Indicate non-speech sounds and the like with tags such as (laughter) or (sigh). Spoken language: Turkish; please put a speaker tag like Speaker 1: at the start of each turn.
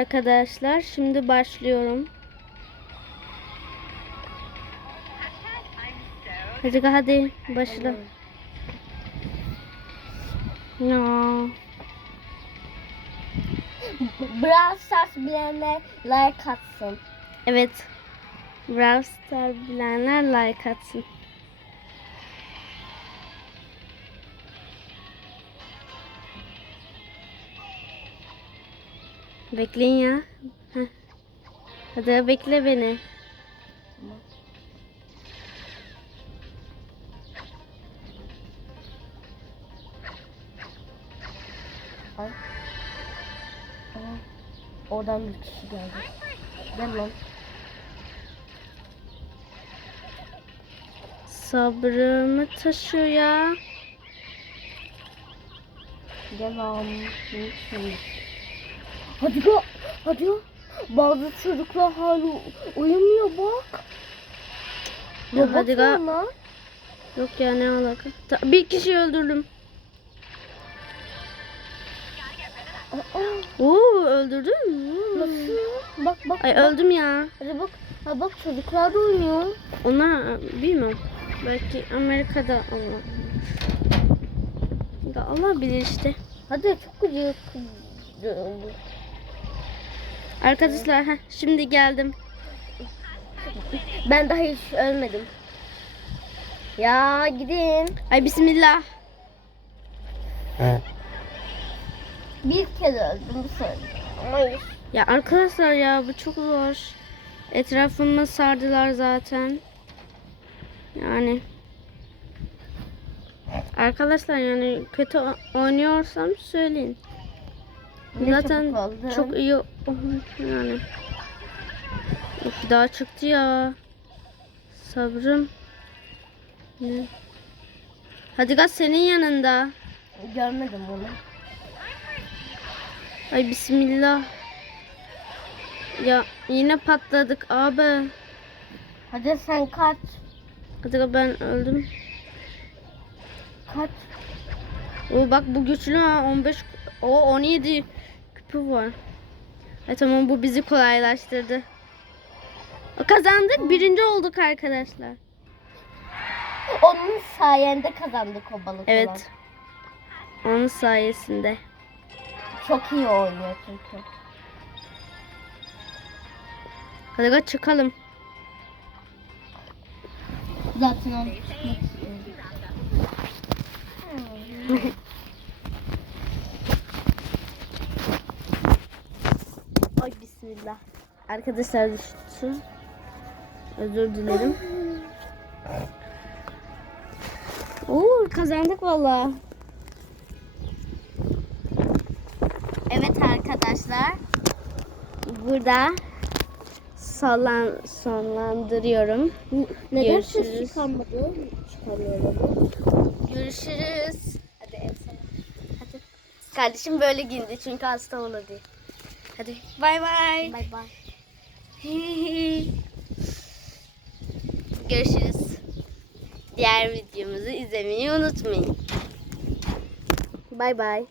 Speaker 1: Arkadaşlar şimdi başlıyorum. Hadi hadi başla. Ya.
Speaker 2: Brawl Stars bilenler like atsın.
Speaker 1: Evet. Brawl Star bilenler like atsın. Bekleyin ya. Heh. Hadi bekle beni.
Speaker 2: Ay. Aa, oradan bir kişi geldi. Gel lan.
Speaker 1: Sabrımı taşıyor ya.
Speaker 2: Gel lan. Hadi go. Hadi go. Bazı çocuklar hala uyumuyor bak.
Speaker 1: Ya
Speaker 2: Robot
Speaker 1: hadi go. Yok ya ne alaka. Ta- bir kişi öldürdüm.
Speaker 2: Aa,
Speaker 1: Oo öldürdün mü?
Speaker 2: Nasıl? Bak bak.
Speaker 1: Ay
Speaker 2: bak.
Speaker 1: öldüm ya.
Speaker 2: Hadi bak. Ha bak çocuklar da oynuyor.
Speaker 1: Onlar bilmiyorum. Belki Amerika'da Allah. Ya Allah bilir işte.
Speaker 2: Hadi çok gıcık.
Speaker 1: Arkadaşlar heh, şimdi geldim.
Speaker 2: Ben daha hiç ölmedim. Ya gidin.
Speaker 1: Ay bismillah.
Speaker 2: Bir kez öldüm bu sefer. Hayır.
Speaker 1: Ya arkadaşlar ya bu çok zor. Etrafımı sardılar zaten. Yani Arkadaşlar yani kötü oynuyorsam söyleyin.
Speaker 2: Ne
Speaker 1: Zaten
Speaker 2: oldu.
Speaker 1: çok iyi yani. Bir daha çıktı ya. Sabrım. Ne? Hadi gaz senin yanında.
Speaker 2: Görmedim onu.
Speaker 1: Ay bismillah. Ya yine patladık abi.
Speaker 2: Hadi sen kaç.
Speaker 1: Hadi ben öldüm.
Speaker 2: Kaç.
Speaker 1: O bak bu güçlü ha 15 o 17 küpü var. Ay tamam bu bizi kolaylaştırdı. Kazandık birinci olduk arkadaşlar.
Speaker 2: Onun sayende kazandık o balık
Speaker 1: Evet. Onun sayesinde.
Speaker 2: olan. Çok iyi oynuyor çünkü.
Speaker 1: Hadi gel çıkalım.
Speaker 2: Zaten onu tutmak istiyorum. (laughs)
Speaker 1: Ay bismillah. Arkadaşlar düştü. Özür dilerim. Oo kazandık valla. Evet arkadaşlar. Burada sallan sonlandırıyorum.
Speaker 2: Neden
Speaker 1: Görüşürüz.
Speaker 2: ses çıkarmadı? Çıkarıyorum.
Speaker 1: Görüşürüz. Hadi sana. Hadi. Kardeşim böyle giyindi çünkü hasta olur diye. Hadi bay bay.
Speaker 2: Bay bay. (laughs)
Speaker 1: Görüşürüz. Diğer videomuzu izlemeyi unutmayın. Bay bay.